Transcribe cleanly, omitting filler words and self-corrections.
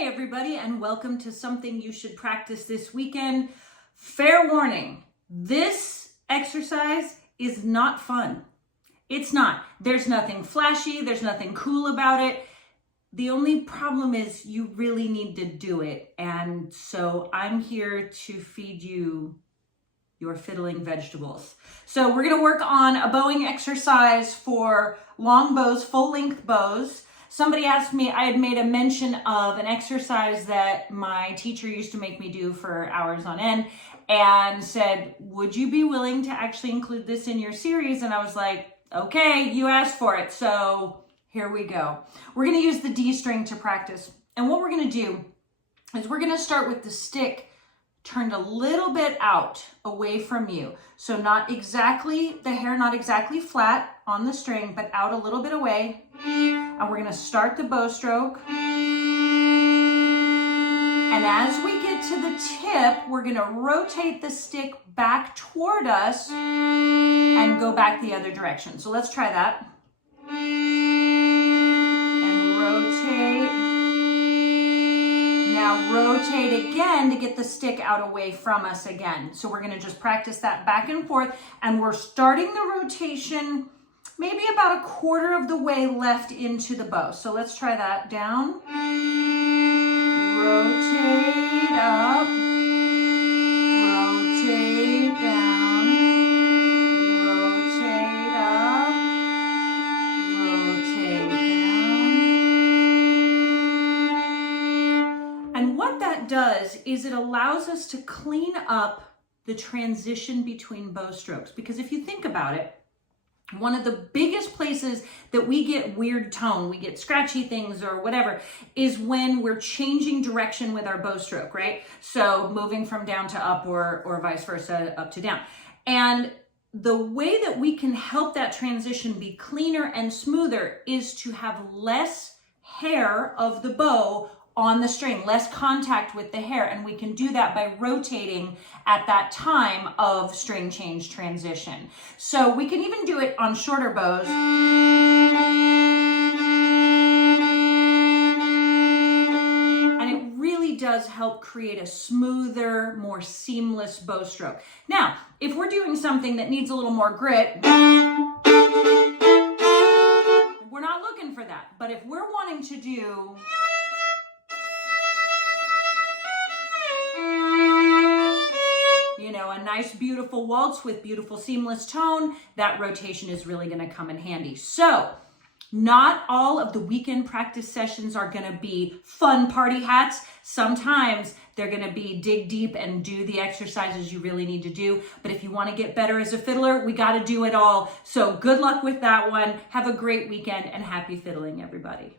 Hi everybody, and welcome to something you should practice this weekend. Fair warning, this exercise is not fun. It's not. There's nothing flashy, there's nothing cool about it. The only problem is you really need to do it. And so I'm here to feed you your fiddling vegetables. So we're gonna work on a bowing exercise for long bows, full length bows. Somebody asked me, I had made a mention of an exercise that my teacher used to make me do for hours on end and said, would you be willing to actually include this in your series? And I was like, okay, you asked for it. So here we go. We're gonna use the D string to practice. And what we're gonna do is we're gonna start with the stick turned a little bit out away from you. So not exactly, the hair not exactly flat on the string, but out a little bit away. And we're gonna start the bow stroke. And as we get to the tip, we're gonna rotate the stick back toward us and go back the other direction. So let's try that. And rotate. Now rotate again to get the stick out away from us again. So we're gonna just practice that back and forth, and we're starting the rotation maybe about a quarter of the way left into the bow. So let's try that. Down, rotate up, rotate down, rotate up, rotate down. And what that does is it allows us to clean up the transition between bow strokes. Because if you think about it, one of the biggest places that we get weird tone, we get scratchy things or whatever, is when we're changing direction with our bow stroke, right? So moving from down to up or vice versa, up to down. And the way that we can help that transition be cleaner and smoother is to have less hair of the bow on the string, less contact with the hair, and we can do that by rotating at that time of string change transition. So we can even do it on shorter bows. And it really does help create a smoother, more seamless bow stroke. Now, if we're doing something that needs a little more grit, we're not looking for that. But if we're wanting to do a nice, beautiful waltz with beautiful seamless tone, that rotation is really going to come in handy. So not all of the weekend practice sessions are going to be fun party hats. Sometimes they're going to be dig deep and do the exercises you really need to do. But if you want to get better as a fiddler, we got to do it all. So good luck with that one. Have a great weekend and happy fiddling, everybody.